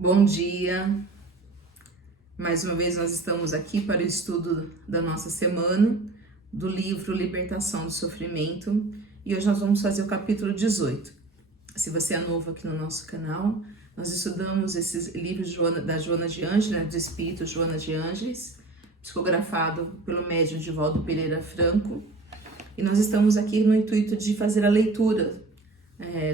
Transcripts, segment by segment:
Bom dia! Mais uma vez nós estamos aqui para o estudo da nossa semana, do livro Libertação do Sofrimento, e hoje nós vamos fazer o capítulo 18. Se você é novo aqui no nosso canal, nós estudamos esses livros da Joana de Ângeles, né, do Espírito Joana de Ângeles, psicografado pelo médium Divaldo Pereira Franco, e nós estamos aqui no intuito de fazer a leitura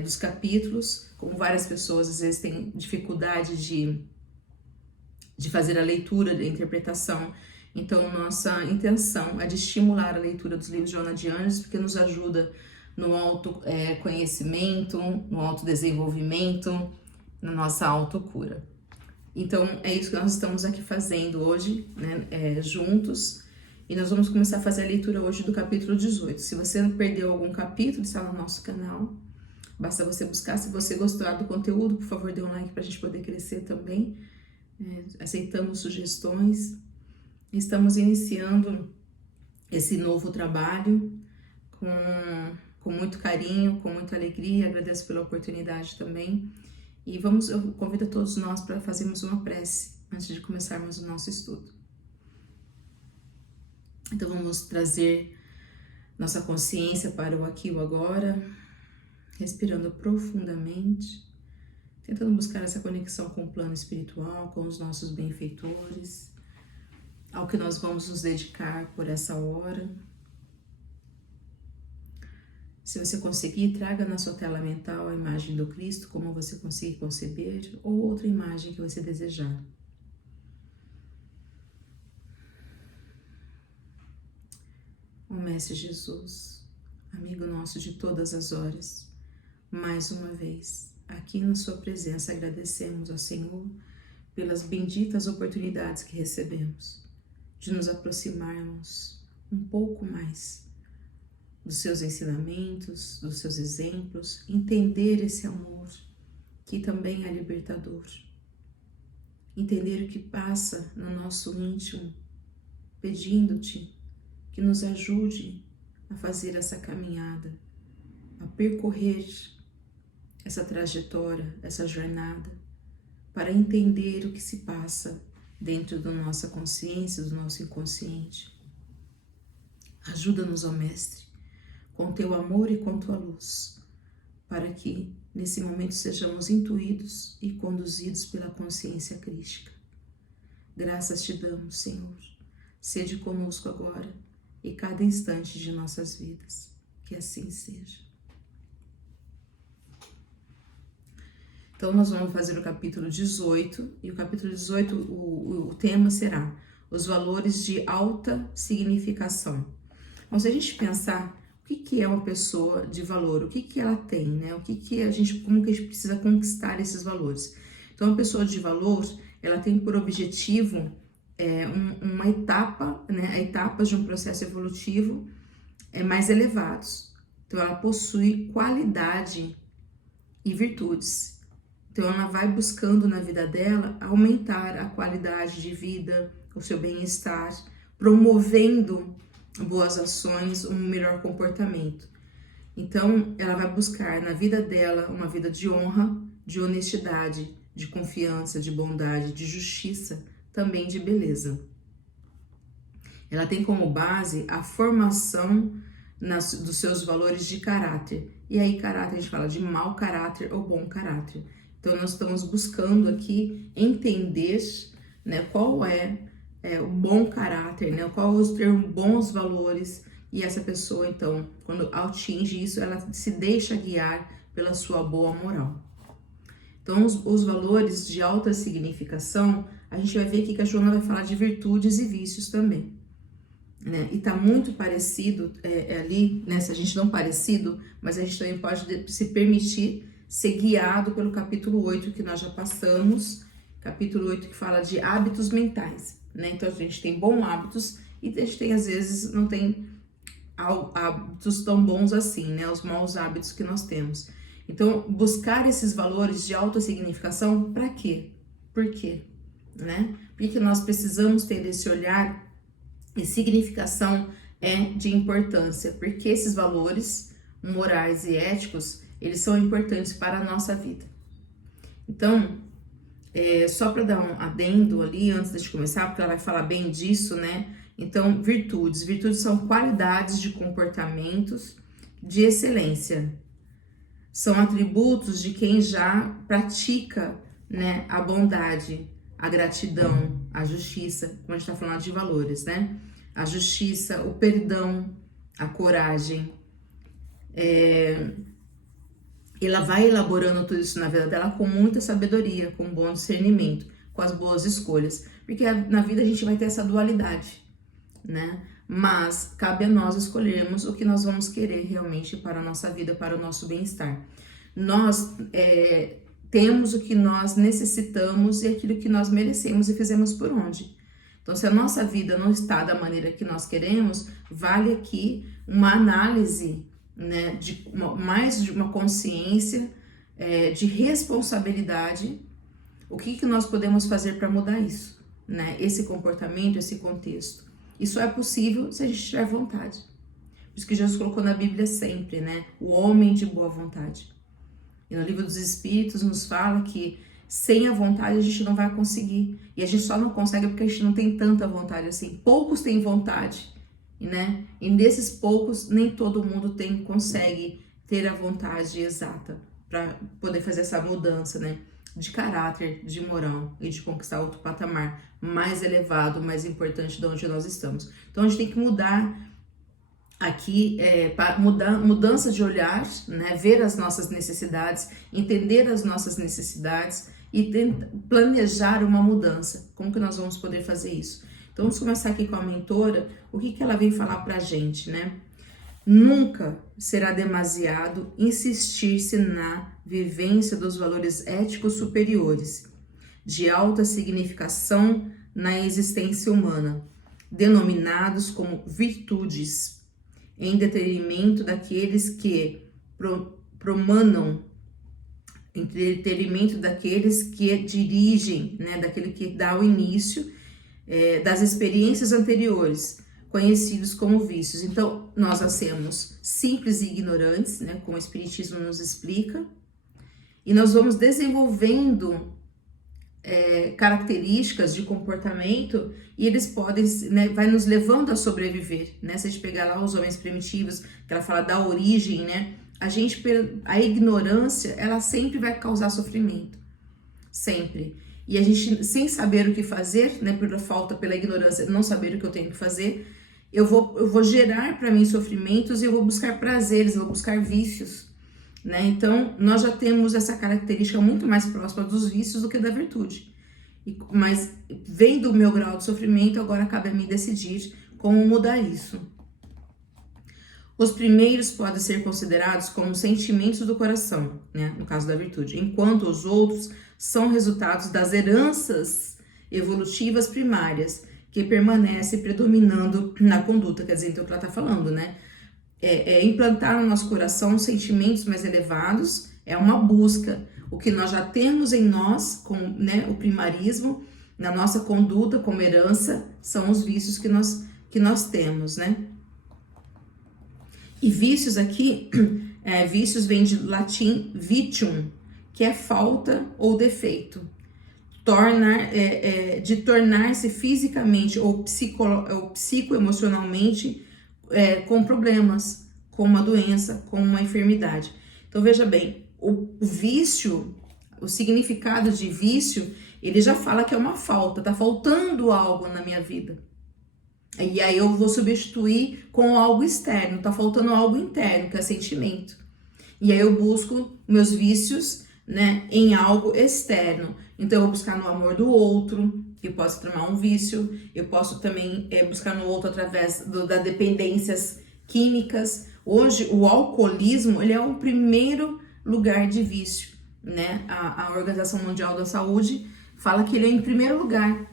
dos capítulos. Como várias pessoas às vezes têm dificuldade de fazer a leitura, da interpretação, então nossa intenção é de estimular a leitura dos livros de Joana de Ângeles, porque nos ajuda no autoconhecimento, no autodesenvolvimento, na nossa autocura. Então é isso que nós estamos aqui fazendo hoje, né, juntos, e nós vamos começar a fazer a leitura hoje do capítulo 18. Se você perdeu algum capítulo, está no nosso canal, basta você buscar. Se você gostou do conteúdo, por favor, dê um like para a gente poder crescer também. Aceitamos sugestões. Estamos iniciando esse novo trabalho com muito carinho, com muita alegria. Agradeço pela oportunidade também. E eu convido a todos nós para fazermos uma prece antes de começarmos o nosso estudo. Então vamos trazer nossa consciência para o aqui e o agora, respirando profundamente, tentando buscar essa conexão com o plano espiritual, com os nossos benfeitores, ao que nós vamos nos dedicar por essa hora. Se você conseguir, traga na sua tela mental a imagem do Cristo, como você conseguir conceber, ou outra imagem que você desejar. Ó Mestre Jesus, amigo nosso de todas as horas, mais uma vez, aqui na sua presença, agradecemos ao Senhor pelas benditas oportunidades que recebemos de nos aproximarmos um pouco mais dos seus ensinamentos, dos seus exemplos, entender esse amor que também é libertador, entender o que passa no nosso íntimo, pedindo-te que nos ajude a fazer essa caminhada, a percorrer essa trajetória, essa jornada, para entender o que se passa dentro da nossa consciência, do nosso inconsciente. Ajuda-nos, ó Mestre, com teu amor e com tua luz, para que nesse momento sejamos intuídos e conduzidos pela consciência crística. Graças te damos, Senhor. Sede conosco agora e cada instante de nossas vidas. Que assim seja. Então nós vamos fazer o capítulo 18, e o capítulo 18, o tema será os valores de alta significação. Então, se a gente pensar o que é uma pessoa de valor, o que ela tem, né? Como que a gente precisa conquistar esses valores. Então, uma pessoa de valor, ela tem por objetivo uma etapa, né? Etapas de um processo evolutivo mais elevados. Então, ela possui qualidade e virtudes. Então, ela vai buscando na vida dela aumentar a qualidade de vida, o seu bem-estar, promovendo boas ações, um melhor comportamento. Então, ela vai buscar na vida dela uma vida de honra, de honestidade, de confiança, de bondade, de justiça, também de beleza. Ela tem como base a formação dos seus valores de caráter. E aí, caráter, a gente fala de mau caráter ou bom caráter. Então, nós estamos buscando aqui entender, né, qual é o bom caráter, né, qual os termos bons valores. E essa pessoa, então, quando atinge isso, ela se deixa guiar pela sua boa moral. Então, os valores de alta significação, a gente vai ver aqui que a Joana vai falar de virtudes e vícios também, né? E tá muito parecido ali, né? Se a gente não parecido, mas a gente também pode se permitir ser guiado pelo capítulo 8 que nós já passamos, capítulo 8 que fala de hábitos mentais, né? Então, a gente tem bons hábitos e a gente tem, às vezes, não tem hábitos tão bons assim, né? Os maus hábitos que nós temos. Então, buscar esses valores de alta significação, para quê? Por quê? Né? Por que nós precisamos ter esse olhar? E significação é de importância, porque esses valores morais e éticos, eles são importantes para a nossa vida. Então, Só para dar um adendo ali, antes de começar, porque ela vai falar bem disso, né? Então, virtudes. Virtudes são qualidades de comportamentos de excelência. São atributos de quem já pratica, né, a bondade, a gratidão, a justiça, como a gente está falando de valores, né? A justiça, o perdão, a coragem. Ela vai elaborando tudo isso na vida dela com muita sabedoria, com bom discernimento, com as boas escolhas. Porque na vida a gente vai ter essa dualidade, né? Mas cabe a nós escolhermos o que nós vamos querer realmente para a nossa vida, para o nosso bem-estar. Nós temos o que nós necessitamos e aquilo que nós merecemos e fizemos por onde. Então, se a nossa vida não está da maneira que nós queremos, vale aqui uma análise, né, mais de uma consciência, de responsabilidade. O que nós podemos fazer para mudar isso, né? Esse comportamento, esse contexto. Isso é possível se a gente tiver vontade. Por isso que Jesus colocou na Bíblia sempre, né? O homem de boa vontade. E no Livro dos Espíritos nos fala que sem a vontade a gente não vai conseguir. E a gente só não consegue porque a gente não tem tanta vontade assim. Poucos têm vontade, né? E desses poucos, nem todo mundo consegue ter a vontade exata para poder fazer essa mudança, né? De caráter, de moral e de conquistar outro patamar mais elevado, mais importante de onde nós estamos. Então a gente tem que mudar aqui, mudança de olhar, né? Ver as nossas necessidades, entender as nossas necessidades e planejar uma mudança. Como que nós vamos poder fazer isso? Então vamos começar aqui com a mentora, o que ela vem falar pra gente, né? Nunca será demasiado insistir-se na vivência dos valores éticos superiores, de alta significação na existência humana, denominados como virtudes, em detrimento daqueles que promanam, em detrimento daqueles que dirigem, né, daquele que dá o início das experiências anteriores, conhecidos como vícios. Então, nós nascemos simples e ignorantes, né, como o Espiritismo nos explica, e nós vamos desenvolvendo características de comportamento e eles podem, né, vai nos levando a sobreviver, né? Se a gente pegar lá os homens primitivos, que ela fala da origem, né? A ignorância, ela sempre vai causar sofrimento, sempre. E a gente, sem saber o que fazer, né, pela ignorância, não saber o que eu tenho que fazer, eu vou gerar para mim sofrimentos e eu vou buscar prazeres, eu vou buscar vícios, né? Então, nós já temos essa característica muito mais próxima dos vícios do que da virtude. Mas, vendo o meu grau de sofrimento, agora cabe a mim decidir como mudar isso. Os primeiros podem ser considerados como sentimentos do coração, né? No caso da virtude, enquanto os outros são resultados das heranças evolutivas primárias, que permanecem predominando na conduta. Quer dizer, então o que ela está falando, né? Implantar no nosso coração sentimentos mais elevados, é uma busca. O que nós já temos em nós, né, o primarismo, na nossa conduta como herança, são os vícios que nós temos, né? E vícios aqui, vícios vem de latim vitium, que é falta ou defeito. De tornar-se fisicamente ou psicoemocionalmente com problemas, com uma doença, com uma enfermidade. Então veja bem, o vício, o significado de vício, ele já fala que é uma falta, tá faltando algo na minha vida. E aí eu vou substituir com algo externo, tá faltando algo interno, que é sentimento. E aí eu busco meus vícios, né, em algo externo. Então eu vou buscar no amor do outro, que pode se tornar um vício. Eu posso também buscar no outro através das dependências químicas. Hoje o alcoolismo, ele é o primeiro lugar de vício, né? A Organização Mundial da Saúde fala que ele é em primeiro lugar.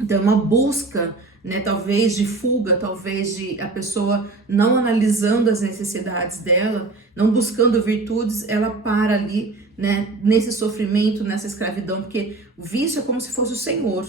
Então é uma busca, né, talvez de fuga, talvez de a pessoa não analisando as necessidades dela, não buscando virtudes, ela para ali, né, nesse sofrimento, nessa escravidão, porque o vício é como se fosse o senhor,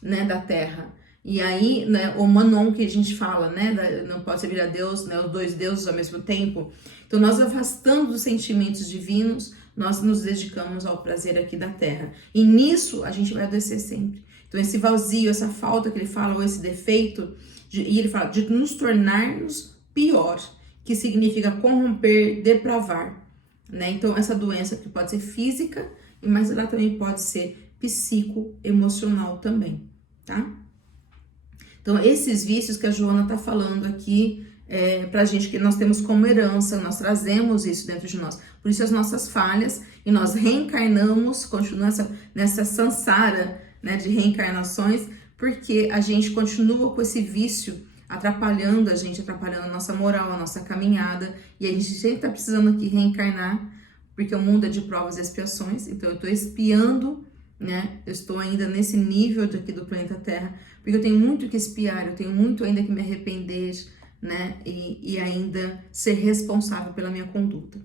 né, da terra. E aí, né, o Manon que a gente fala, né, não pode servir a Deus, né, os dois deuses ao mesmo tempo. Então nós afastamos dos sentimentos divinos, nós nos dedicamos ao prazer aqui da terra. E nisso a gente vai adoecer sempre. Então esse vazio, essa falta que ele fala, ou esse defeito, e ele fala de nos tornarmos pior, que significa corromper, depravar, né? Então essa doença que pode ser física, mas ela também pode ser psicoemocional também, tá? Então esses vícios que a Joana está falando aqui, pra gente, que nós temos como herança, nós trazemos isso dentro de nós. Por isso as nossas falhas, e nós reencarnamos, continuamos nessa samsara, né, de reencarnações, porque a gente continua com esse vício atrapalhando a gente, atrapalhando a nossa moral, a nossa caminhada, e a gente sempre tá precisando aqui reencarnar, porque o mundo é de provas e expiações. Então eu tô expiando, né, eu estou ainda nesse nível aqui do planeta Terra, porque eu tenho muito que expiar, eu tenho muito ainda que me arrepender, né, e ainda ser responsável pela minha conduta.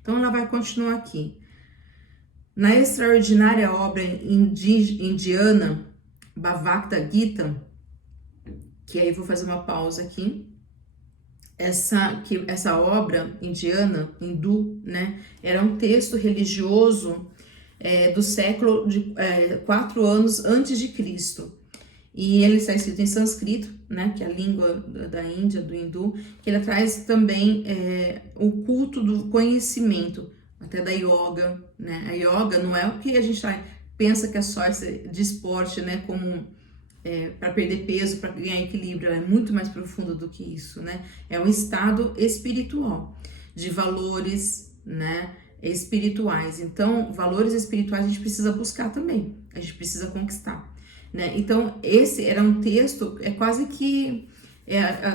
Então ela vai continuar aqui. Na extraordinária obra indiana, Bhagavad Gita, que aí vou fazer uma pausa aqui, essa obra indiana, hindu, né, era um texto religioso do século de 4 anos antes de Cristo. E ele está escrito em sânscrito, né, que é a língua da Índia, do hindu, que ele traz também o culto do conhecimento, até da yoga, né? A yoga não é o que a gente pensa que é só esse de esporte, né, como para perder peso, para ganhar equilíbrio. Ela é muito mais profunda do que isso, né? É um estado espiritual, de valores, né, espirituais. Então, valores espirituais a gente precisa buscar também, a gente precisa conquistar, né? Então, esse era um texto, quase que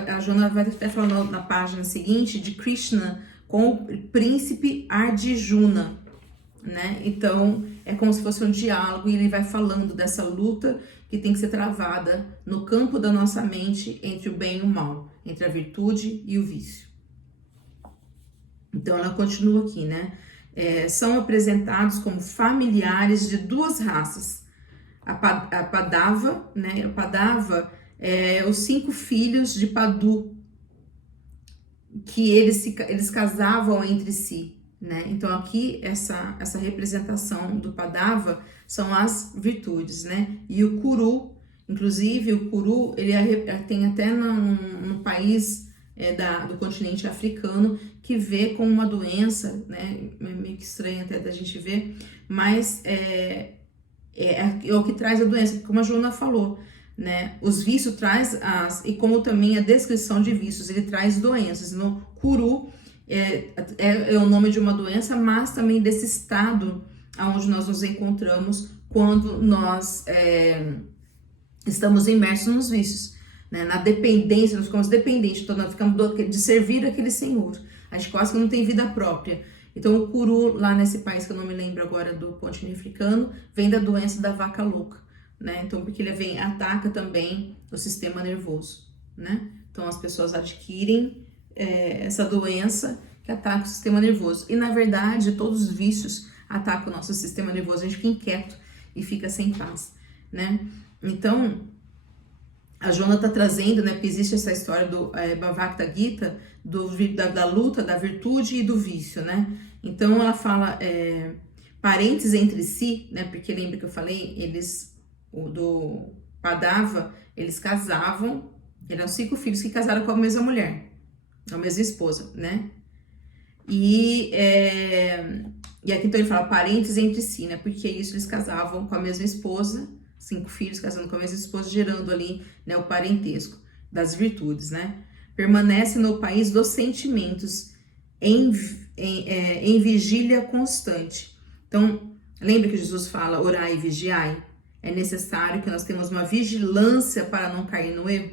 a Joana vai até falar na página seguinte, de Krishna com o príncipe Arjuna, né? Então, é como se fosse um diálogo, e ele vai falando dessa luta que tem que ser travada no campo da nossa mente entre o bem e o mal, entre a virtude e o vício. Então, ela continua aqui, né? São apresentados como familiares de 2 raças. A Padava, né? O Padava os 5 filhos de Padu, que eles casavam entre si, né? Então aqui essa representação do Padava são as virtudes, né? E o Kuru, inclusive o Kuru, ele tem até no país do continente africano, que vê como uma doença, né? Meio que estranho até da gente ver, mas é o que traz a doença, como a Joana falou, né? Os vícios traz e como também a descrição de vícios, ele traz doenças. No Kuru é o nome de uma doença, mas também desse estado onde nós nos encontramos quando nós estamos imersos nos vícios, né? Na dependência, nós ficamos dependentes, então nós ficamos de servir aquele senhor. A gente quase que não tem vida própria. Então o Kuru, lá nesse país que eu não me lembro agora do continente africano, vem da doença da vaca louca, né? Então, porque ele ataca também o sistema nervoso, né? Então as pessoas adquirem essa doença que ataca o sistema nervoso. E na verdade, todos os vícios atacam o nosso sistema nervoso, a gente fica inquieto e fica sem paz, né? Então, a Joana está trazendo, né, que existe essa história do Bhagavad Gita, da luta, da virtude e do vício, né? Então ela fala parentes entre si, né? Porque lembra que eu falei, do Padava, eles casavam, eram 5 filhos que casaram com a mesma mulher, a mesma esposa, né? E aqui então ele fala parentes entre si, né? Porque isso, eles casavam com a mesma esposa, 5 filhos casando com a mesma esposa, gerando ali, né, o parentesco das virtudes, né? Permanece no país dos sentimentos, em vigília constante. Então, lembra que Jesus fala, orai e vigiai? É necessário que nós tenhamos uma vigilância para não cair no erro,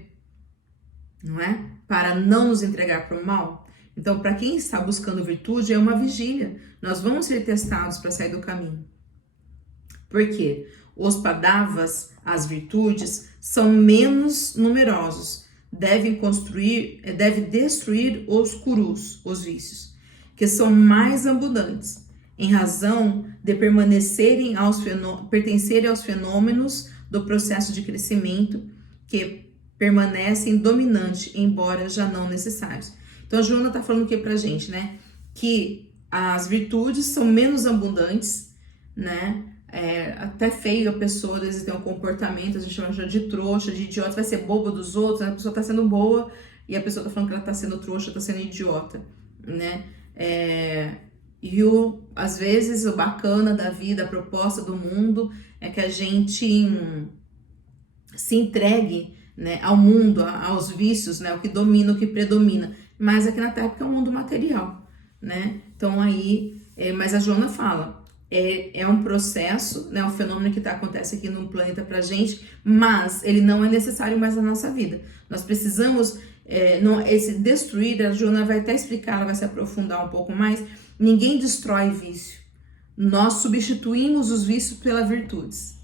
não é? Para não nos entregar para o mal. Então, para quem está buscando virtude, é uma vigília. Nós vamos ser testados para sair do caminho. Por quê? Os Padavas, as virtudes, são menos numerosos. Deve destruir os Kurus, os vícios, que são mais abundantes, em razão de pertencerem aos fenômenos do processo de crescimento, que permanecem dominantes, embora já não necessários. Então a Joana está falando aqui pra gente, né, que as virtudes são menos abundantes, né? Até feio a pessoa, às vezes tem um comportamento, a gente chama de trouxa, de idiota, vai ser boba dos outros, a pessoa tá sendo boa e a pessoa tá falando que ela tá sendo trouxa, tá sendo idiota, né? Às vezes o bacana da vida, a proposta do mundo é que a gente se entregue, né, ao mundo, aos vícios, né, o que domina, o que predomina, mas aqui na Terra é um mundo material, né? Então aí, mas a Joana fala, é um processo, né, um fenômeno que acontece aqui no planeta pra gente, mas ele não é necessário mais na nossa vida. Nós precisamos, esse destruir, a Joana vai até explicar, ela vai se aprofundar um pouco mais, ninguém destrói vício, nós substituímos os vícios pelas virtudes.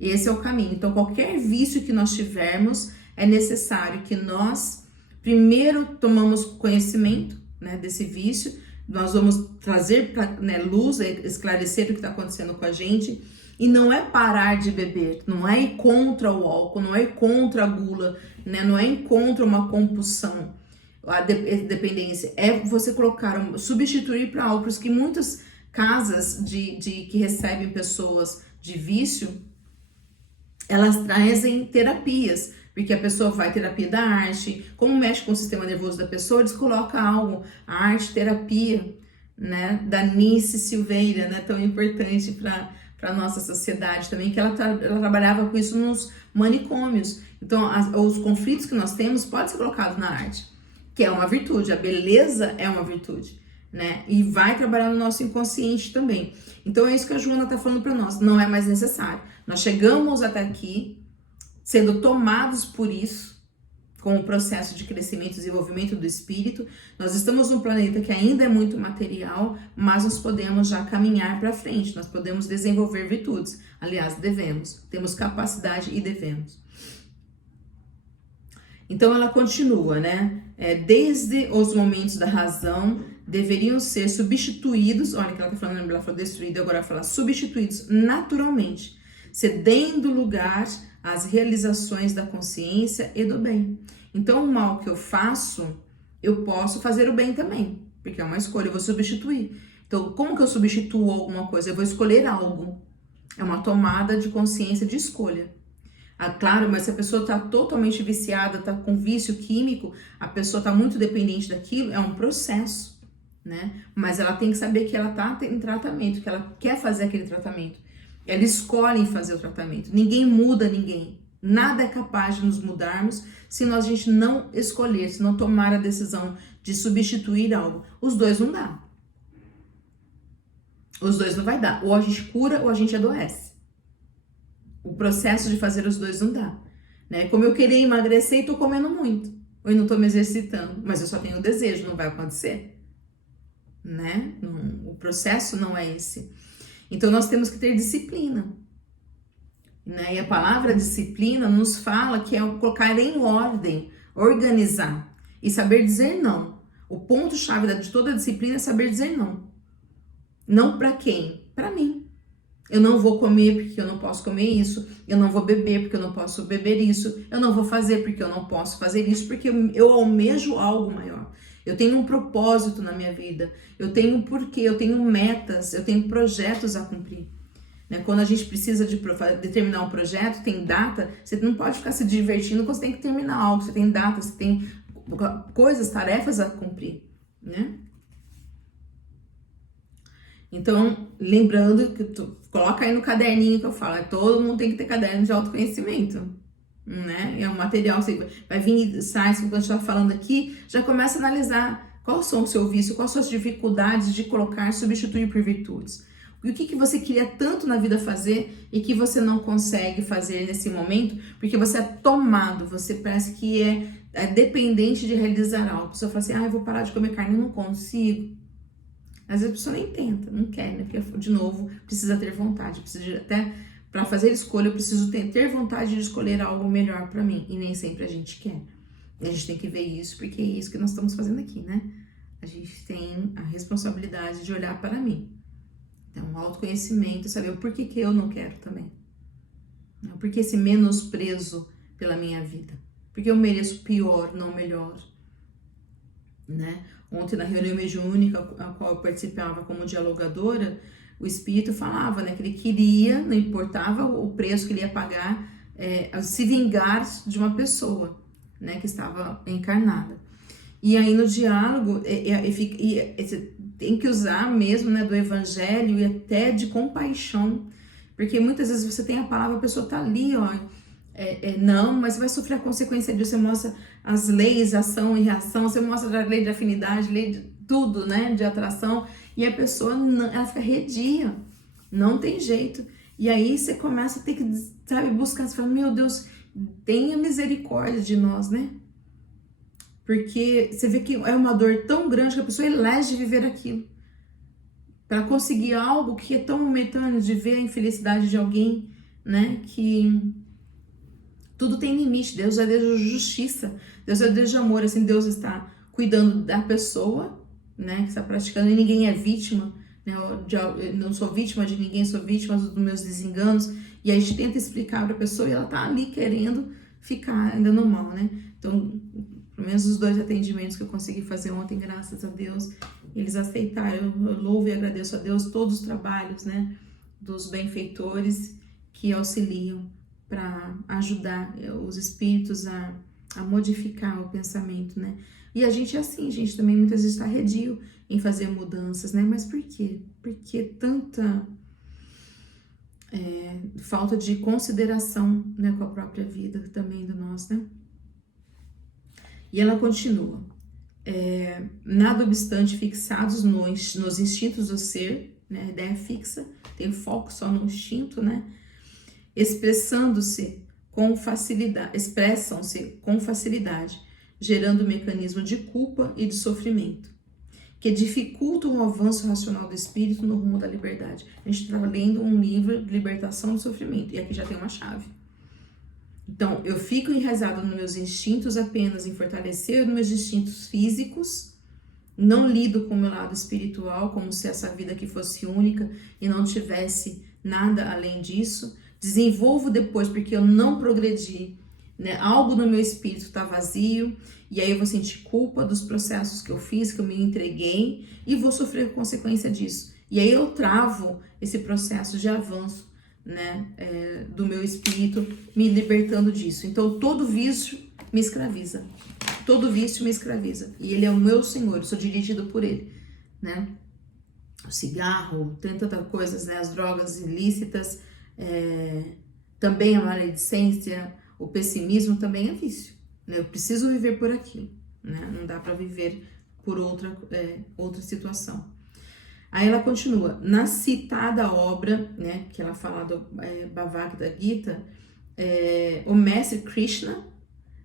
Esse é o caminho. Então, qualquer vício que nós tivermos, é necessário que nós primeiro tomamos conhecimento, né, desse vício, nós vamos trazer para, né, luz, esclarecer o que está acontecendo com a gente, e não é parar de beber, não é ir contra o álcool, não é ir contra a gula, né, não é ir contra uma compulsão, a dependência, é você colocar, substituir para algo, por isso que muitas casas que recebem pessoas de vício, elas trazem terapias, porque a pessoa vai terapia da arte, como mexe com o sistema nervoso da pessoa, eles colocam algo, a arte terapia, né, da Nice Silveira, né, tão importante para a nossa sociedade também, que ela trabalhava com isso nos manicômios. Então, os conflitos que nós temos podem ser colocados na arte, que é uma virtude, a beleza é uma virtude, né, e vai trabalhar no nosso inconsciente também. Então, é isso que a Joana está falando para nós, não é mais necessário. Nós chegamos até aqui, sendo tomados por isso, com o processo de crescimento e desenvolvimento do espírito. Nós estamos num planeta que ainda é muito material, mas nós podemos já caminhar para frente, nós podemos desenvolver virtudes. Aliás, devemos, temos capacidade e devemos. Então ela continua, né? Desde os momentos da razão, deveriam ser substituídos, olha que ela tá falando, ela falou destruído, agora ela fala substituídos naturalmente, cedendo lugar às realizações da consciência e do bem. Então, o mal que eu faço, eu posso fazer o bem também, porque é uma escolha, eu vou substituir. Então, como que eu substituo alguma coisa? Eu vou escolher algo. É uma tomada de consciência de escolha. Claro, mas se a pessoa está totalmente viciada, está com vício químico, a pessoa está muito dependente daquilo, é um processo, né? Mas ela tem que saber que ela está em tratamento, que ela quer fazer aquele tratamento. Ela escolhe fazer o tratamento. Ninguém muda ninguém. Nada é capaz de nos mudarmos se a gente não escolher, se não tomar a decisão de substituir algo. Os dois não dá. Os dois não vai dar. Ou a gente cura ou a gente adoece. O processo de fazer os dois não dá. Né? Como eu queria emagrecer e tô comendo muito. Ou eu não tô me exercitando. Mas eu só tenho o desejo, não vai acontecer. Né? O processo não é esse. Então, nós temos que ter disciplina. Né? E a palavra disciplina nos fala que é colocar em ordem, organizar e saber dizer não. O ponto-chave de toda a disciplina é saber dizer não. Não para quem? Para mim. Eu não vou comer porque eu não posso comer isso. Eu não vou beber porque eu não posso beber isso. Eu não vou fazer porque eu não posso fazer isso, porque eu almejo algo maior. Eu tenho um propósito na minha vida, eu tenho um porquê, eu tenho metas, eu tenho projetos a cumprir. Né? Quando a gente precisa de determinar um projeto, tem data, você não pode ficar se divertindo quando você tem que terminar algo, você tem data, você tem coisas, tarefas a cumprir. Né? Então, lembrando que coloca aí no caderninho que eu falo, todo mundo tem que ter caderno de autoconhecimento. Né? É um material, você vai vir sites que a gente está falando aqui, já começa a analisar quais são o seu vício, quais são as dificuldades de colocar, substituir por virtudes. E o que você queria tanto na vida fazer e que você não consegue fazer nesse momento, porque você é tomado, você parece que é dependente de realizar algo. A pessoa fala assim, eu vou parar de comer carne, eu não consigo. Às vezes a pessoa nem tenta, não quer, né? Porque, de novo, precisa ter vontade, precisa até... Para fazer escolha, eu preciso ter vontade de escolher algo melhor para mim. E nem sempre a gente quer. E a gente tem que ver isso, porque é isso que nós estamos fazendo aqui, né? A gente tem a responsabilidade de olhar para mim. Então, autoconhecimento, saber o porquê que eu não quero também. Por que esse menosprezo pela minha vida? Porque eu mereço pior, não melhor. né? Ontem, na reunião mediúnica, a qual eu participava como dialogadora, o espírito falava, né, que ele queria, não importava o preço que ele ia pagar, se vingar de uma pessoa, né, que estava encarnada. E aí no diálogo, tem que usar mesmo, né, do evangelho e até de compaixão, porque muitas vezes você tem a palavra, a pessoa tá ali, ó, não, mas você vai sofrer a consequência disso. Você mostra as leis, ação e reação, você mostra a lei de afinidade, lei de tudo, né, de atração, e a pessoa, ela fica redia, não tem jeito. E aí você começa a ter que, sabe, buscar, você fala, meu Deus, tenha misericórdia de nós, né? Porque você vê que é uma dor tão grande que a pessoa elege viver aquilo, para conseguir algo que é tão momentâneo, de ver a infelicidade de alguém, né, que... Tudo tem limite. Deus é Deus de justiça. Deus é Deus de amor. Assim, Deus está cuidando da pessoa, né, que está praticando, e ninguém é vítima, né? Eu não sou vítima de ninguém, sou vítima dos meus desenganos. E a gente tenta explicar para a pessoa e ela está ali querendo ficar ainda no mal, né? Então, pelo menos os 2 atendimentos que eu consegui fazer ontem, graças a Deus, eles aceitaram. Eu louvo e agradeço a Deus todos os trabalhos, né, dos benfeitores que auxiliam para ajudar os espíritos a modificar o pensamento, né? E a gente é assim, gente também muitas vezes está redio em fazer mudanças, né? Mas por quê? Porque tanta falta de consideração, né, com a própria vida também do nosso, né? E ela continua. Nada obstante, fixados nos instintos do ser, né? A ideia fixa, tem foco só no instinto, né? Expressam-se com facilidade, gerando um mecanismo de culpa e de sofrimento, que dificultam o avanço racional do espírito no rumo da liberdade. A gente está lendo um livro de libertação do sofrimento, e aqui já tem uma chave. Então, eu fico enraizado nos meus instintos apenas, em fortalecer os meus instintos físicos, não lido com o meu lado espiritual, como se essa vida aqui fosse única e não tivesse nada além disso. Desenvolvo depois porque eu não progredi, né? Algo no meu espírito está vazio, e aí eu vou sentir culpa dos processos que eu fiz, que eu me entreguei, e vou sofrer a consequência disso. E aí eu travo esse processo de avanço, né, do meu espírito, me libertando disso. Então todo vício me escraviza, todo vício me escraviza, e ele é o meu Senhor, eu sou dirigido por ele, né? O cigarro, tem tantas coisas, né? As drogas ilícitas, também a maledicência, o pessimismo também é vício, né? Eu preciso viver por aquilo, né? Não dá para viver por outra situação. Aí ela continua, na citada obra, né, que ela fala do Bhagavad Gita, o mestre Krishna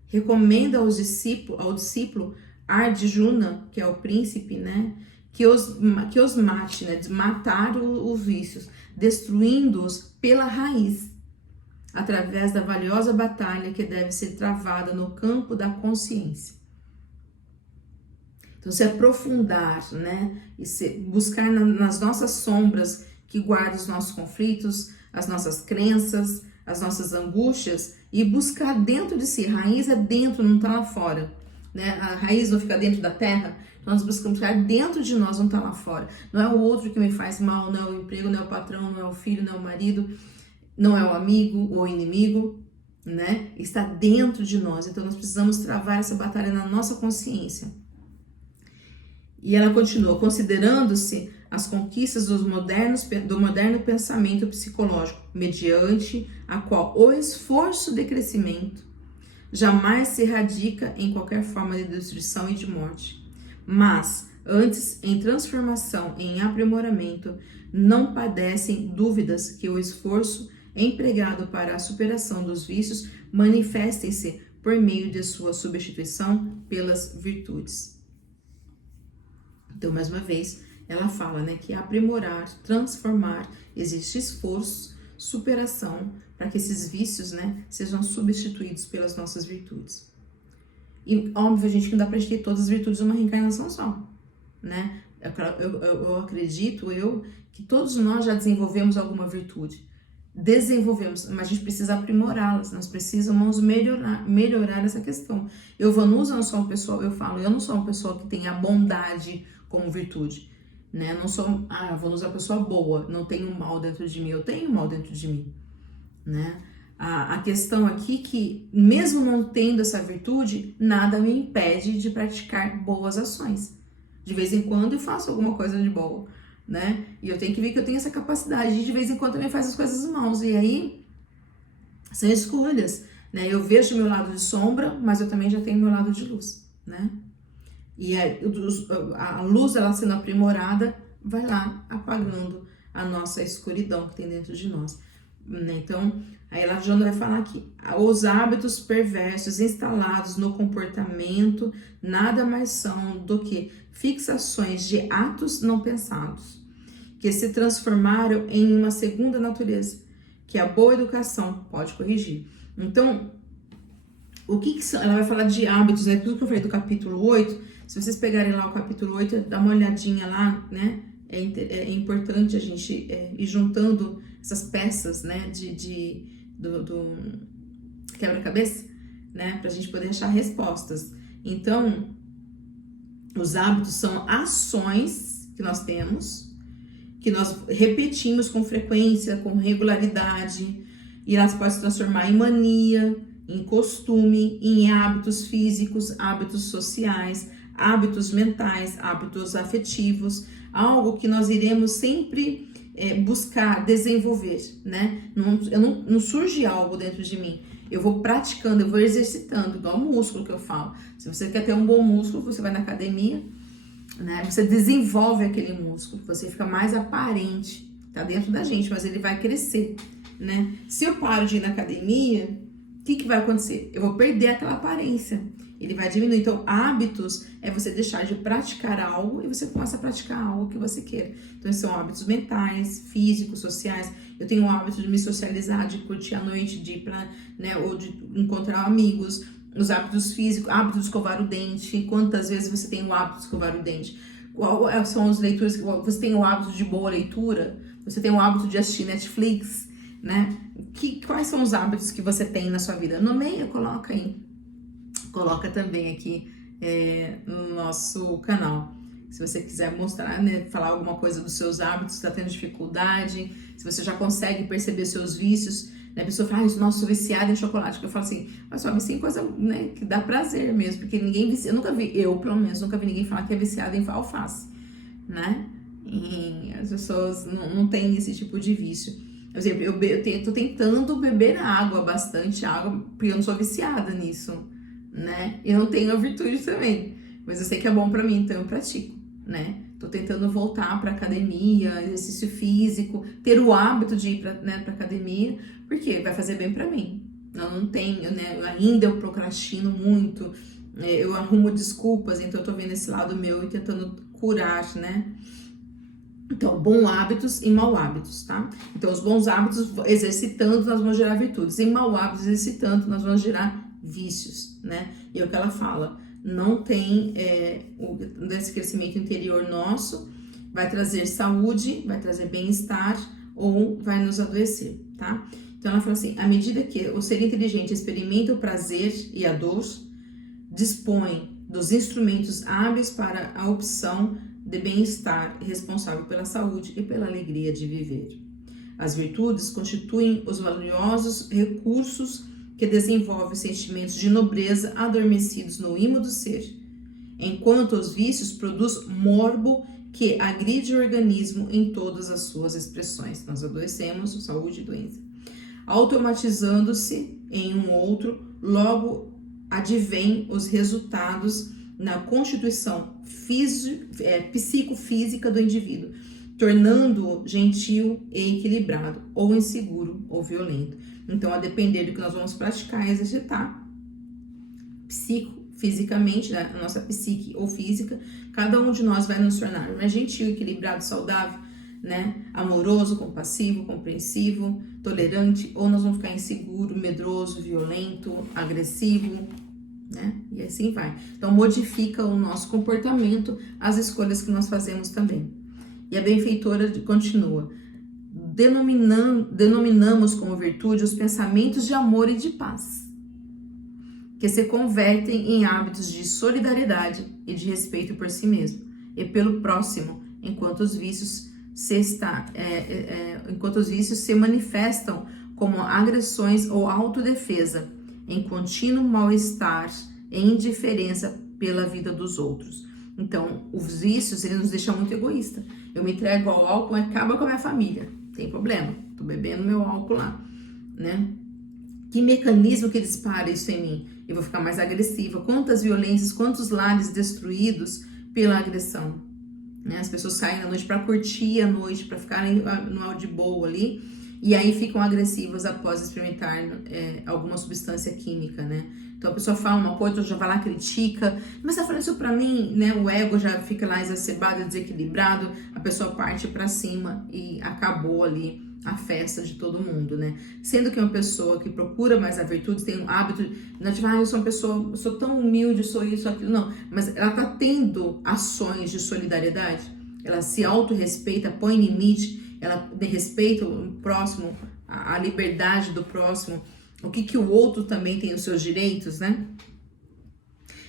recomenda ao discípulo Arjuna, que é o príncipe, né, que os mate, né, de matar os vícios, destruindo-os pela raiz, através da valiosa batalha que deve ser travada no campo da consciência. Então, se aprofundar, né, e buscar nas nossas sombras que guardam os nossos conflitos, as nossas crenças, as nossas angústias, e buscar dentro de si. Raiz é dentro, não está lá fora, né? A raiz não fica dentro da terra. Nós buscamos ficar dentro de nós, não está lá fora. Não é o outro que me faz mal, não é o emprego, não é o patrão, não é o filho, não é o marido, não é o amigo ou inimigo, né? Está dentro de nós. Então, nós precisamos travar essa batalha na nossa consciência. E ela continua, considerando-se as conquistas do moderno pensamento psicológico, mediante a qual o esforço de crescimento jamais se radica em qualquer forma de destruição e de morte, mas antes em transformação e em aprimoramento, não padecem dúvidas que o esforço empregado para a superação dos vícios manifestem-se por meio de sua substituição pelas virtudes. Então, mais uma vez, ela fala, né, que aprimorar, transformar, existe esforço, superação, para que esses vícios, né, sejam substituídos pelas nossas virtudes. E, óbvio, gente, que não dá pra gente ter todas as virtudes numa reencarnação só, né? Eu acredito, que todos nós já desenvolvemos alguma virtude, desenvolvemos, mas a gente precisa aprimorá-las, nós precisamos melhorar essa questão. Eu, Vanusa, não sou uma pessoa, eu falo, eu não sou uma pessoa que tem a bondade como virtude, né? Eu não sou, Vanusa é uma pessoa boa, não tenho mal dentro de mim, eu tenho mal dentro de mim, né? A questão aqui que, mesmo não tendo essa virtude, nada me impede de praticar boas ações. De vez em quando eu faço alguma coisa de boa, né? E eu tenho que ver que eu tenho essa capacidade de vez em quando também faço as coisas maus. E aí, são escolhas, né? Eu vejo o meu lado de sombra, mas eu também já tenho o meu lado de luz, né? E a luz, ela sendo aprimorada, vai lá apagando a nossa escuridão que tem dentro de nós, né? Então, aí a Joana vai falar aqui, os hábitos perversos instalados no comportamento nada mais são do que fixações de atos não pensados, que se transformaram em uma segunda natureza, que a boa educação pode corrigir. Então, o que são? Ela vai falar de hábitos, né? Tudo que eu falei do capítulo 8, se vocês pegarem lá o capítulo 8, dá uma olhadinha lá, né? É importante a gente ir juntando essas peças, né? Do quebra-cabeça, né? Pra gente poder achar respostas. Então, os hábitos são ações que nós temos, que nós repetimos com frequência, com regularidade, e elas podem se transformar em mania, em costume, em hábitos físicos, hábitos sociais, hábitos mentais, hábitos afetivos, algo que nós iremos sempre buscar desenvolver, né? Não surge algo dentro de mim. Eu vou praticando, eu vou exercitando, igual o músculo que eu falo. Se você quer ter um bom músculo, você vai na academia, né? Você desenvolve aquele músculo, você fica mais aparente, tá dentro da gente, mas ele vai crescer, né? Se eu paro de ir na academia, o que vai acontecer? Eu vou perder aquela aparência, ele vai diminuir. Então, hábitos é você deixar de praticar algo e você começa a praticar algo que você queira. Então, são hábitos mentais, físicos, sociais. Eu tenho o hábito de me socializar, de curtir a noite, de ir pra, né, ou de encontrar amigos. Os hábitos físicos, hábito de escovar o dente. Quantas vezes você tem o hábito de escovar o dente? Quais são as leituras? Você tem o hábito de boa leitura? Você tem o hábito de assistir Netflix, né? Quais são os hábitos que você tem na sua vida? Nomeia, coloca aí. Coloca também aqui no nosso canal. Se você quiser mostrar, né, falar alguma coisa dos seus hábitos, está tendo dificuldade, se você já consegue perceber seus vícios, né? A pessoa fala, nossa, sou viciada em chocolate. Eu falo assim, mas só vicia em coisa, né, que dá prazer mesmo, porque ninguém vicia, eu pelo menos nunca vi ninguém falar que é viciado em alface, né? E as pessoas não têm esse tipo de vício. Por exemplo, eu tô tentando beber água, bastante água, porque eu não sou viciada nisso, né? Eu não tenho a virtude também, mas eu sei que é bom pra mim, então eu pratico, né? Tô tentando voltar pra academia, exercício físico, ter o hábito de ir pra academia, porque vai fazer bem pra mim. Eu não tenho, né? Ainda eu procrastino muito, eu arrumo desculpas, então eu tô vendo esse lado meu e tentando curar, né? Então, bons hábitos e maus hábitos, tá? Então, os bons hábitos, exercitando, nós vamos gerar virtudes. E maus hábitos, exercitando, nós vamos gerar vícios, né? E é o que ela fala, não tem esse crescimento interior nosso, vai trazer saúde, vai trazer bem-estar ou vai nos adoecer, tá? Então, ela fala assim, à medida que o ser inteligente experimenta o prazer e a dor, dispõe dos instrumentos hábeis para a opção de bem-estar responsável pela saúde e pela alegria de viver. As virtudes constituem os valiosos recursos que desenvolvem sentimentos de nobreza adormecidos no ímã do ser, enquanto os vícios produzem morbo que agride o organismo em todas as suas expressões. Nós adoecemos, saúde e doença. Automatizando-se em um outro, logo advém os resultados na constituição psicofísica do indivíduo, tornando-o gentil e equilibrado, ou inseguro ou violento. Então, a depender do que nós vamos praticar e exercitar, fisicamente, né, a nossa psique ou física, cada um de nós vai nos tornar mais gentil, equilibrado, saudável, né, amoroso, compassivo, compreensivo, tolerante, ou nós vamos ficar inseguro, medroso, violento, agressivo, né? E assim vai. Então, modifica o nosso comportamento, as escolhas que nós fazemos também. E a benfeitora continua. denominamos como virtude os pensamentos de amor e de paz, que se convertem em hábitos de solidariedade e de respeito por si mesmo e pelo próximo, enquanto os vícios se manifestam como agressões ou autodefesa, em contínuo mal-estar e indiferença pela vida dos outros. Então, os vícios, eles nos deixam muito egoísta. Eu me entrego ao álcool, acaba com a minha família. Tem problema, tô bebendo meu álcool lá, né? Que mecanismo que dispara isso em mim? Eu vou ficar mais agressiva. Quantas violências, quantos lares destruídos pela agressão, né? As pessoas saem à noite para curtir a noite, para ficarem no de boa ali, e aí ficam agressivas após experimentar alguma substância química, né? Então a pessoa fala uma coisa, já vai lá, critica, mas tá falando isso pra mim, né? O ego já fica lá exacerbado, desequilibrado, a pessoa parte pra cima e acabou ali a festa de todo mundo, né? Sendo que uma pessoa que procura mais a virtude, tem um hábito, não é tipo, eu sou uma pessoa, eu sou tão humilde, sou isso, aquilo, não. Mas ela tá tendo ações de solidariedade, ela se autorrespeita, põe limite, ela respeita o próximo, a liberdade do próximo, o que o outro também tem os seus direitos, né?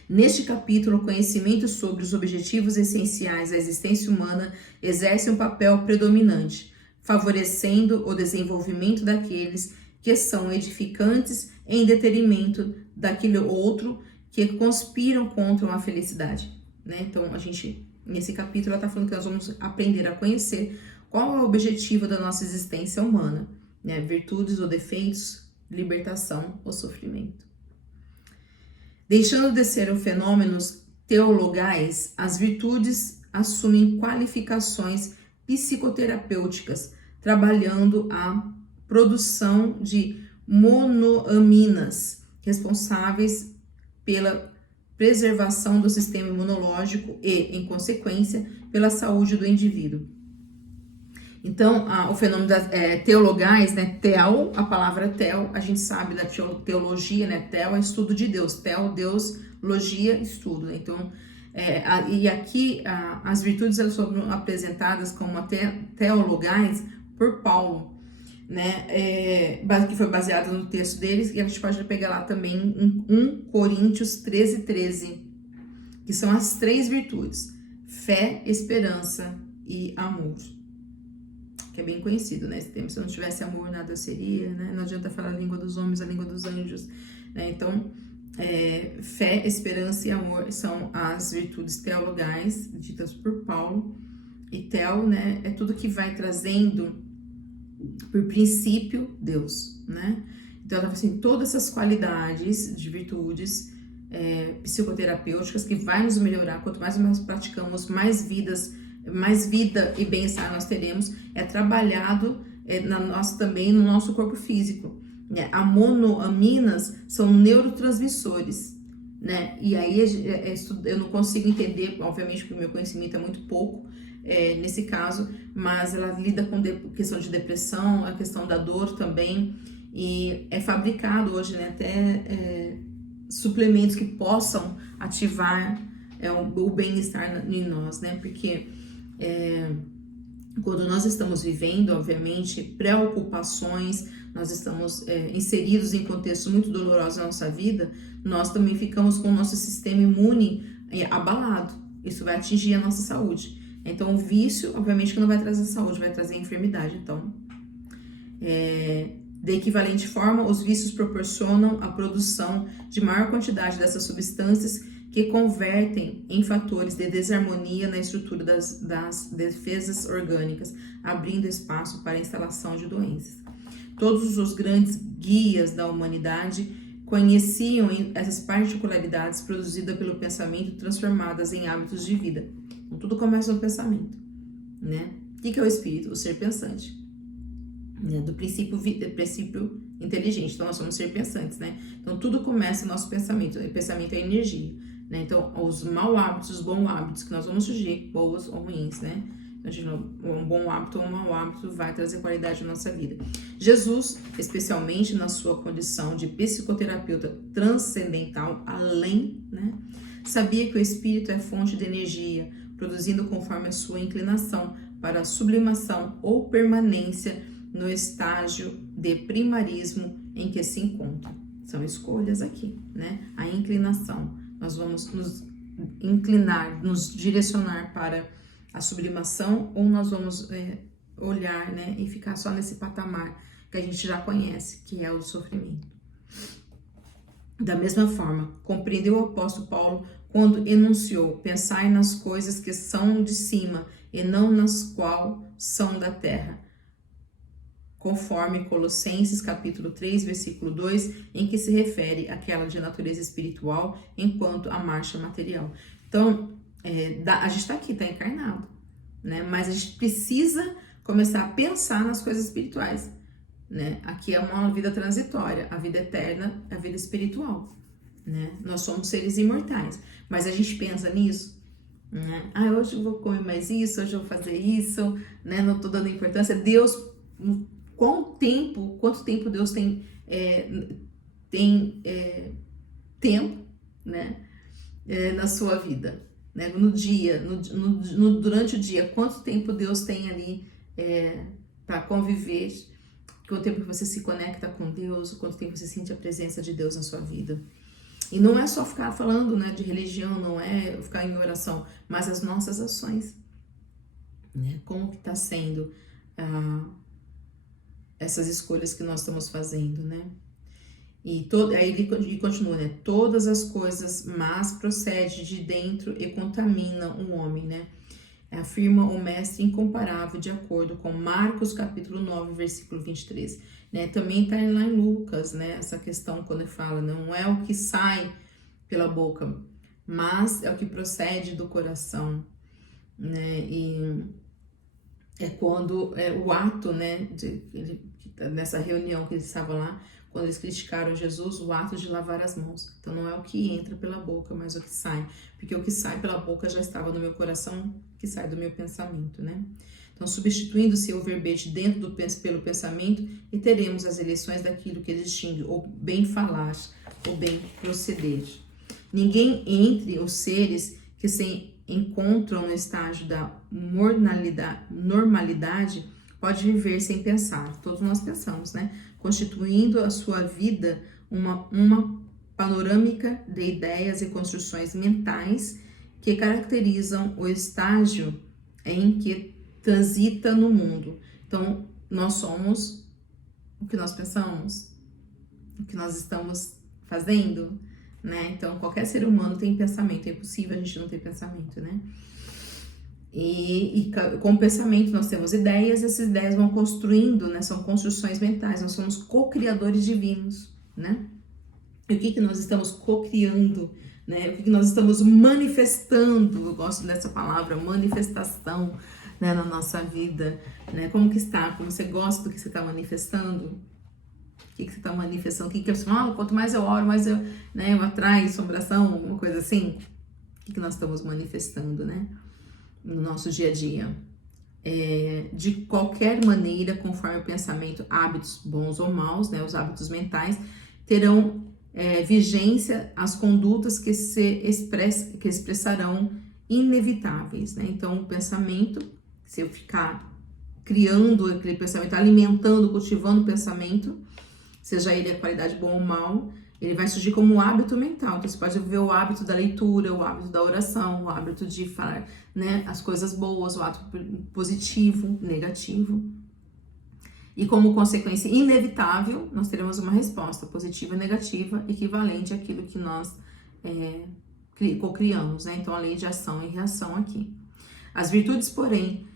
Neste capítulo, o conhecimento sobre os objetivos essenciais da existência humana exerce um papel predominante, favorecendo o desenvolvimento daqueles que são edificantes em detrimento daquele outro que conspiram contra a felicidade, né? Então, a gente, nesse capítulo, ela está falando que nós vamos aprender a conhecer qual é o objetivo da nossa existência humana, né? Virtudes ou defeitos, libertação ou sofrimento. Deixando de ser fenômenos teologais, as virtudes assumem qualificações psicoterapêuticas, trabalhando a produção de monoaminas, responsáveis pela preservação do sistema imunológico e, em consequência, pela saúde do indivíduo. Então, o fenômeno das teologais, né? Tel, a palavra tel, a gente sabe da teologia, né? Tel é estudo de Deus, tel, Deus, logia, estudo, né? Então, e aqui as virtudes elas foram apresentadas como teologais por Paulo, né? Que foi baseado no texto deles, e a gente pode pegar lá também em 1 Coríntios 13:13, que são as 3 virtudes: fé, esperança e amor. Que é bem conhecido, né? Esse termo, se eu não tivesse amor, nada seria, né? Não adianta falar a língua dos homens, a língua dos anjos, né? Então, fé, esperança e amor são as virtudes teologais ditas por Paulo. E tel, né, é tudo que vai trazendo por princípio Deus, né? Então, ela assim, todas essas qualidades de virtudes psicoterapêuticas que vai nos melhorar, quanto mais nós praticamos, mais vida e bem-estar nós teremos, trabalhado também no nosso corpo físico. Né? A monoaminas são neurotransmissores, né? E aí eu não consigo entender, obviamente, porque o meu conhecimento é muito pouco nesse caso, mas ela lida com questão de depressão, a questão da dor também, e é fabricado hoje, né, até suplementos que possam ativar o bem-estar em nós, né? Porque quando nós estamos vivendo, obviamente, preocupações, nós estamos inseridos em contextos muito dolorosos na nossa vida, nós também ficamos com o nosso sistema imune abalado. Isso vai atingir a nossa saúde. Então, o vício, obviamente, que não vai trazer saúde, vai trazer enfermidade. Então, de equivalente forma, os vícios proporcionam a produção de maior quantidade dessas substâncias que convertem em fatores de desarmonia na estrutura das defesas orgânicas, abrindo espaço para a instalação de doenças. Todos os grandes guias da humanidade conheciam essas particularidades produzidas pelo pensamento transformadas em hábitos de vida. Então, tudo começa no pensamento, né? O que é o espírito? O ser pensante, né? Do princípio inteligente. Então, nós somos ser pensantes, né? Então, tudo começa no nosso pensamento. O pensamento é energia, né? Então, os maus hábitos, os bons hábitos que nós vamos surgir, boas ou ruins, né? Então, um bom hábito ou um mau hábito vai trazer qualidade na nossa vida. Jesus, especialmente na sua condição de psicoterapeuta transcendental, além, né? Sabia que o espírito é fonte de energia, produzindo conforme a sua inclinação para a sublimação ou permanência no estágio de primarismo em que se encontra. São escolhas aqui, né? A inclinação. Nós vamos nos inclinar, nos direcionar para a sublimação, ou nós vamos olhar, né, e ficar só nesse patamar que a gente já conhece, que é o do sofrimento. Da mesma forma, compreendeu o apóstolo Paulo quando enunciou: pensai nas coisas que são de cima e não nas quais são da terra, conforme Colossenses capítulo 3, versículo 2, em que se refere àquela de natureza espiritual enquanto a marcha material. Então, a gente está aqui, está encarnado, né? Mas a gente precisa começar a pensar nas coisas espirituais, né? Aqui é uma vida transitória, a vida eterna é a vida espiritual, né? Nós somos seres imortais, mas a gente pensa nisso, né? Hoje eu vou comer mais isso, hoje eu vou fazer isso, né? Não estou dando importância. Deus, quanto tempo Deus tem tempo, né? Na sua vida, né? No dia, durante o dia, quanto tempo Deus tem ali para conviver, quanto tempo você se conecta com Deus, quanto tempo você sente a presença de Deus na sua vida. E não é só ficar falando, né, de religião, não é ficar em oração, mas as nossas ações, né? Como que está sendo essas escolhas que nós estamos fazendo, né? Aí ele continua, né? Todas as coisas más procedem de dentro e contaminam o homem, né? Afirma o mestre incomparável, de acordo com Marcos capítulo 9, versículo 23. Né? Também está lá em Lucas, né? Essa questão quando ele fala, não é o que sai pela boca, mas é o que procede do coração, né? E é quando o ato, né? Nessa reunião que eles estavam lá, quando eles criticaram Jesus, o ato de lavar as mãos. Então não é o que entra pela boca, mas o que sai. Porque o que sai pela boca já estava no meu coração, que sai do meu pensamento, né? Então, substituindo-se o verbete dentro pelo pensamento, e teremos as eleições daquilo que distingue o bem falar, o bem proceder. Ninguém entre os seres que se encontram no estágio da normalidade pode viver sem pensar. Todos nós pensamos, né? Constituindo a sua vida uma panorâmica de ideias e construções mentais que caracterizam o estágio em que transita no mundo. Então, nós somos o que nós pensamos, o que nós estamos fazendo, né? Então, qualquer ser humano tem pensamento, é impossível a gente não ter pensamento, né? E com o pensamento nós temos ideias, essas ideias vão construindo, né? São construções mentais, nós somos co-criadores divinos, né? E o que nós estamos co-criando, né? O que nós estamos manifestando, eu gosto dessa palavra, manifestação, né? Na nossa vida, né? Como que está? Como você gosta do que você está manifestando? O que você está manifestando? O que você fala? Quanto mais eu oro, mais eu atraio assombração, alguma coisa assim. O que nós estamos manifestando, né? No nosso dia a dia. De qualquer maneira, conforme o pensamento, hábitos bons ou maus, né? Os hábitos mentais terão vigência as condutas que expressarão inevitáveis, né? Então, o pensamento, se eu ficar criando aquele pensamento, alimentando, cultivando o pensamento, seja ele a qualidade boa ou mal, ele vai surgir como um hábito mental. Então, você pode ver o hábito da leitura, o hábito da oração, o hábito de falar, né, as coisas boas, o hábito positivo, negativo. E como consequência inevitável, nós teremos uma resposta positiva e negativa equivalente àquilo que nós co-criamos, né? Então, a lei de ação e reação aqui. As virtudes, porém,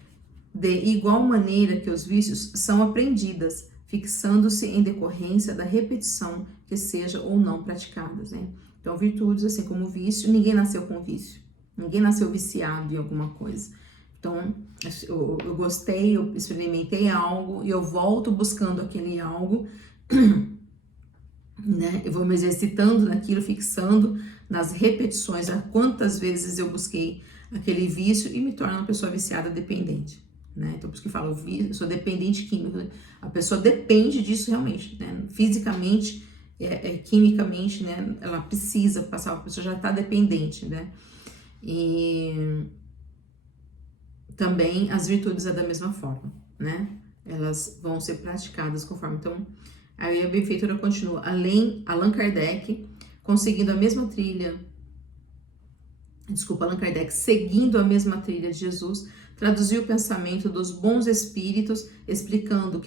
de igual maneira que os vícios, são aprendidas, fixando-se em decorrência da repetição que seja ou não praticadas, né? Então, virtudes, assim como vício, ninguém nasceu com vício, ninguém nasceu viciado em alguma coisa. Então, eu gostei, eu experimentei algo e eu volto buscando aquele algo, né? Eu vou me exercitando naquilo, fixando nas repetições a quantas vezes eu busquei aquele vício e me torno uma pessoa viciada, dependente, né? Então, por isso que eu falo, eu sou dependente químico, né? A pessoa depende disso realmente, né? Fisicamente, quimicamente, né? Ela precisa passar, a pessoa já está dependente, né? E também as virtudes é da mesma forma, né? elas vão ser praticadas conforme. Então, aí a benfeitora continua. Allan Kardec, conseguindo a mesma trilha, Allan Kardec, seguindo a mesma trilha de Jesus, traduziu o pensamento dos bons espíritos, explicando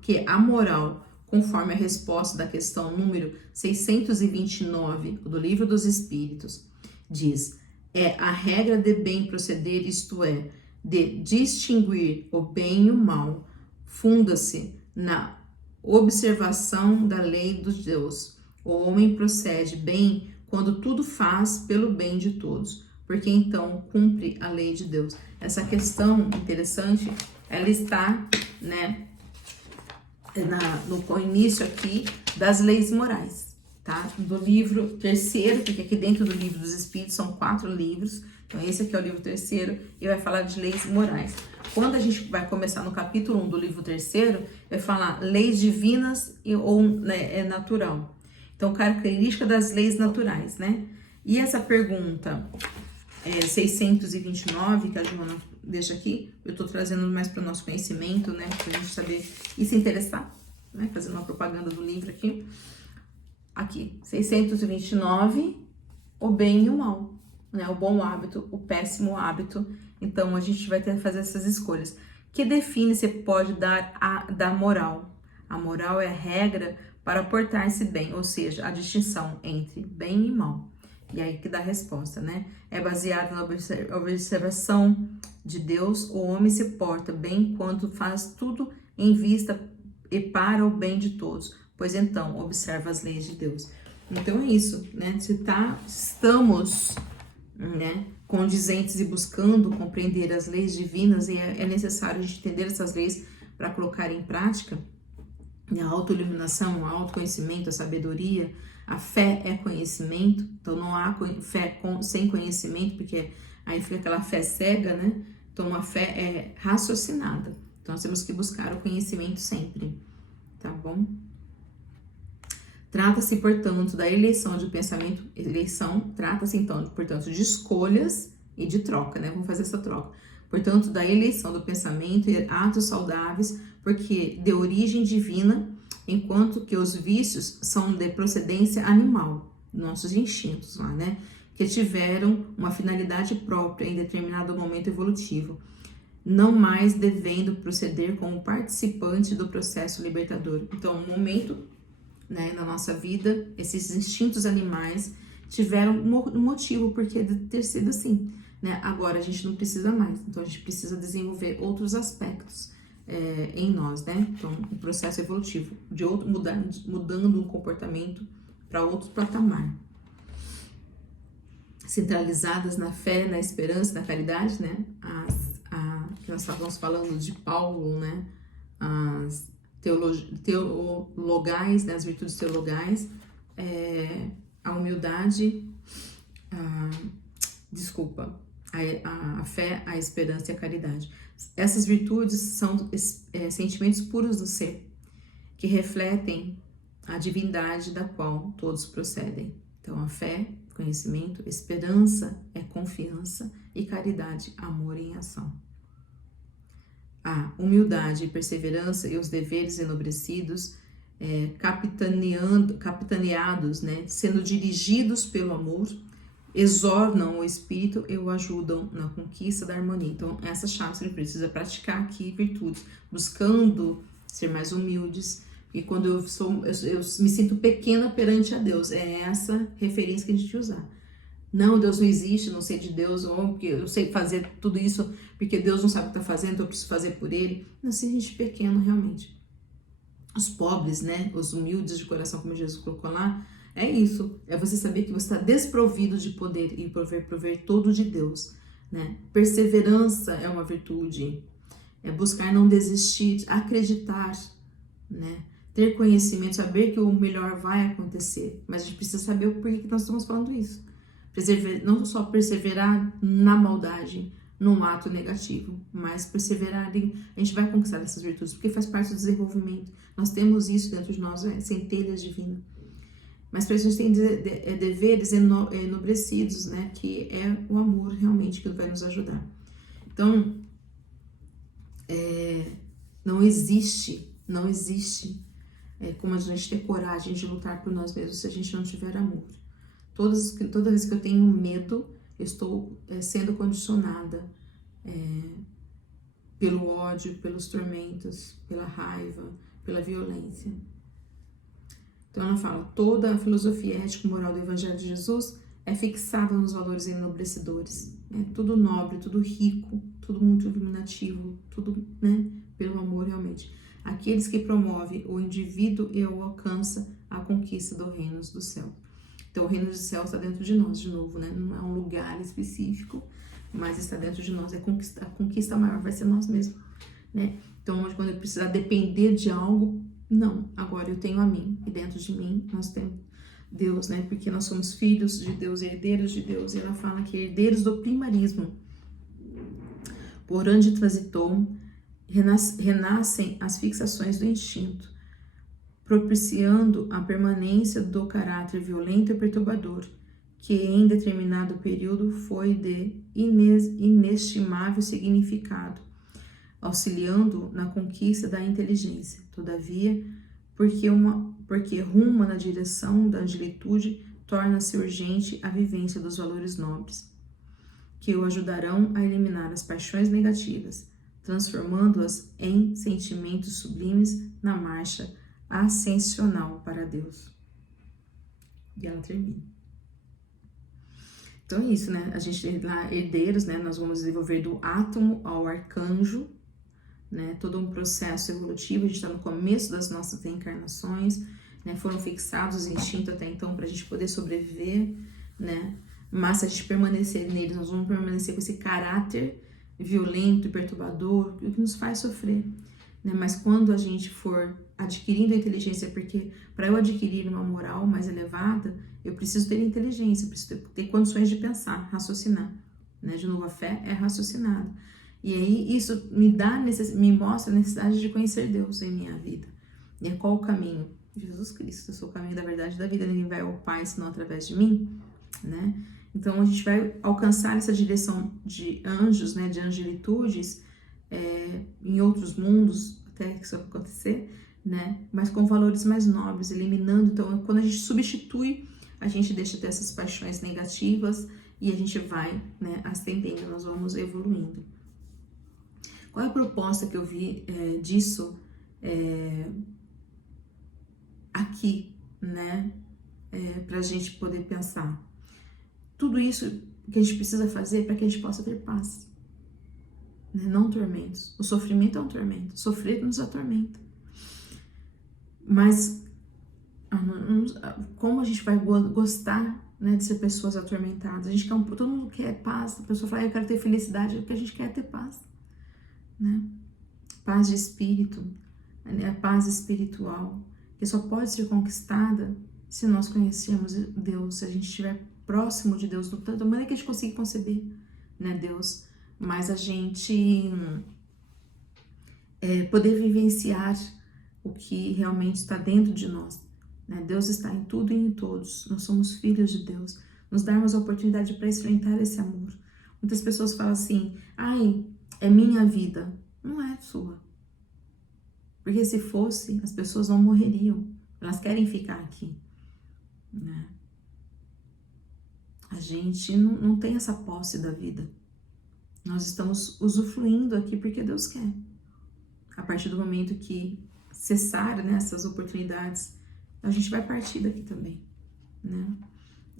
que a moral, conforme a resposta da questão número 629 do Livro dos Espíritos, diz: é a regra de bem proceder, isto é, de distinguir o bem e o mal, funda-se na observação da lei dos Deus. O homem procede bem quando tudo faz pelo bem de todos, porque então cumpre a lei de Deus. Essa questão interessante, ela está, né, no início aqui das leis morais, tá? Do livro terceiro, porque aqui dentro do Livro dos Espíritos são 4 livros, então esse aqui é o livro terceiro e vai falar de leis morais. Quando a gente vai começar no capítulo 1 do livro terceiro, vai falar leis divinas ou né, natural. Então, característica das leis naturais, né? E essa pergunta 629, que a Joana deixa aqui, eu tô trazendo mais para o nosso conhecimento, né? Pra gente saber e se interessar, né? Fazendo uma propaganda do livro aqui. Aqui, 629, o bem e o mal, né? O bom hábito, o péssimo hábito. Então, a gente vai ter que fazer essas escolhas. Que define se pode dar da moral? A moral é a regra para portar-se bem, ou seja, a distinção entre bem e mal. E aí que dá a resposta, né? É baseado na observação de Deus, o homem se porta bem quando faz tudo em vista e para o bem de todos, pois então observa as leis de Deus. Então é isso, né? Se estamos, né, condizentes e buscando compreender as leis divinas, e é necessário a gente entender essas leis para colocar em prática, a autoiluminação, o autoconhecimento, a sabedoria. A fé é conhecimento, então não há fé sem conhecimento, porque aí fica aquela fé cega, né? Então a fé é raciocinada. Então nós temos que buscar o conhecimento sempre, tá bom? Trata-se, portanto, da eleição de pensamento. Trata-se, então, portanto, de escolhas e de troca, né? Vamos fazer essa troca. Portanto, da eleição do pensamento e atos saudáveis, porque de origem divina, enquanto que os vícios são de procedência animal, nossos instintos lá, né? Que tiveram uma finalidade própria em determinado momento evolutivo, não mais devendo proceder como participante do processo libertador. Então, um momento, né, na nossa vida, esses instintos animais tiveram um motivo porque de ter sido assim, né? Agora a gente não precisa mais, então a gente precisa desenvolver outros aspectos em nós, né? Então, o processo evolutivo de mudando um comportamento para outro patamar. Centralizadas na fé, na esperança, na caridade, né? Que nós estávamos falando de Paulo, né? As teologais, né? As virtudes teologais, a humildade, a fé, a esperança e a caridade. Essas virtudes são sentimentos puros do ser, que refletem a divindade da qual todos procedem. Então, a fé, conhecimento, esperança é confiança e caridade, amor em ação. A humildade e perseverança e os deveres enobrecidos, capitaneados, né, sendo dirigidos pelo amor, exornam o espírito e o ajudam na conquista da harmonia. Então, essas chaves ele precisa praticar aqui virtudes, buscando ser mais humildes. E quando eu me sinto pequena perante a Deus, é essa referência que a gente usar. Não, Deus não existe, não sei de Deus, ou porque eu sei fazer tudo isso porque Deus não sabe o que está fazendo, então eu preciso fazer por Ele. Não, se a gente é pequeno, realmente. Os pobres, né, os humildes de coração, como Jesus colocou lá, é isso, é você saber que você está desprovido de poder e prover todo de Deus, né? Perseverança é uma virtude, é buscar não desistir, acreditar, né? Ter conhecimento, saber que o melhor vai acontecer, mas a gente precisa saber o porquê que nós estamos falando isso. Não só perseverar na maldade, num ato negativo, mas perseverar a gente vai conquistar essas virtudes, porque faz parte do desenvolvimento. Nós temos isso dentro de nós, centelhas divinas. Mas para isso a gente tem deveres enobrecidos, né? Que é o amor realmente que vai nos ajudar. Então, Não existe, não existe como a gente ter coragem de lutar por nós mesmos se a gente não tiver amor. Toda vez que eu tenho medo, eu estou sendo condicionada pelo ódio, pelos tormentos, pela raiva, pela violência. Então ela fala, toda a filosofia ético-moral do Evangelho de Jesus é fixada nos valores enobrecedores. Tudo nobre, tudo rico, tudo muito iluminativo, tudo pelo amor realmente. Aqueles que promovem o indivíduo e o alcança a conquista do reino do céu. Então o reino do céu está dentro de nós, de novo, não é um lugar específico, mas está dentro de nós. A conquista maior vai ser nós mesmos. Então quando eu precisar depender de algo, não, agora eu tenho a mim, e dentro de mim nós temos Deus, porque nós somos filhos de Deus, herdeiros de Deus, e ela fala que herdeiros do primarismo, por onde transitou, renascem as fixações do instinto, propiciando a permanência do caráter violento e perturbador, que em determinado período foi de inestimável significado, auxiliando na conquista da inteligência. Todavia, porque ruma na direção da angelitude, torna-se urgente a vivência dos valores nobres, que o ajudarão a eliminar as paixões negativas, transformando-as em sentimentos sublimes na marcha ascensional para Deus. E ela termina. Então é isso, A gente tem lá herdeiros, Nós vamos desenvolver do átomo ao arcanjo, todo um processo evolutivo. A gente está no começo das nossas reencarnações, foram fixados os instintos até então para a gente poder sobreviver, mas se a gente permanecer neles, nós vamos permanecer com esse caráter violento e perturbador, o que nos faz sofrer, mas quando a gente for adquirindo a inteligência, porque para eu adquirir uma moral mais elevada, eu preciso ter inteligência, eu preciso ter condições de pensar, raciocinar, de novo, a fé é raciocinada. E aí isso me mostra a necessidade de conhecer Deus em minha vida. E qual o caminho? Jesus Cristo, eu sou o caminho da verdade e da vida, ninguém vai ao Pai senão através de mim, Então a gente vai alcançar essa direção de anjos, de angelitudes, em outros mundos, até que isso acontecer, mas com valores mais nobres, eliminando. Então quando a gente substitui, a gente deixa de ter essas paixões negativas e a gente vai ascendendo, nós vamos evoluindo. Qual é a proposta que eu vi disso aqui, para a gente poder pensar? Tudo isso que a gente precisa fazer para que a gente possa ter paz, não tormentos. O sofrimento é um tormento, sofrer nos atormenta. Mas como a gente vai gostar de ser pessoas atormentadas? A gente quer todo mundo quer paz. A pessoa fala, eu quero ter felicidade, porque a gente quer ter paz. Paz de espírito, a paz espiritual, que só pode ser conquistada se nós conhecermos Deus, se a gente estiver próximo de Deus, da maneira que a gente consiga conceber, Deus, mas a gente poder vivenciar o que realmente está dentro de nós, Deus está em tudo e em todos, nós somos filhos de Deus, nos darmos a oportunidade para enfrentar esse amor. Muitas pessoas falam assim, é minha vida. Não é sua. Porque se fosse, as pessoas não morreriam. Elas querem ficar aqui. A gente não tem essa posse da vida. Nós estamos usufruindo aqui porque Deus quer. A partir do momento que cessar essas oportunidades, a gente vai partir daqui também.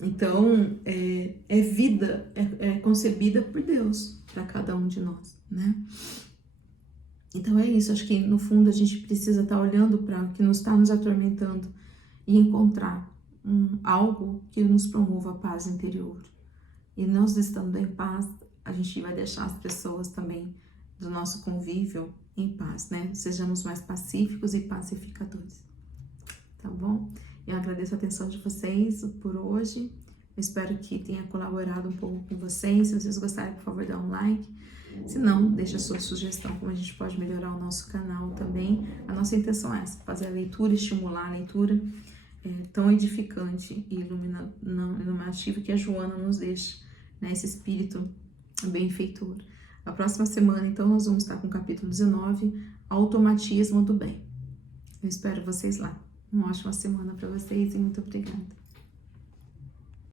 Então, vida, é concebida por Deus para cada um de nós, Então é isso, acho que no fundo a gente precisa estar olhando para o que está nos atormentando e encontrar algo que nos promova a paz interior. E nós estando em paz, a gente vai deixar as pessoas também do nosso convívio em paz, Sejamos mais pacíficos e pacificadores, tá bom? Eu agradeço a atenção de vocês por hoje. Eu espero que tenha colaborado um pouco com vocês. Se vocês gostarem, por favor, dá um like. Se não, deixa a sua sugestão, como a gente pode melhorar o nosso canal também. A nossa intenção é essa, fazer a leitura, estimular a leitura tão edificante e iluminativa que a Joana nos deixa, esse espírito benfeitor. A próxima semana, então, nós vamos estar com o capítulo 19, Automatismo do Bem. Eu espero vocês lá. Uma ótima semana para vocês e muito obrigada.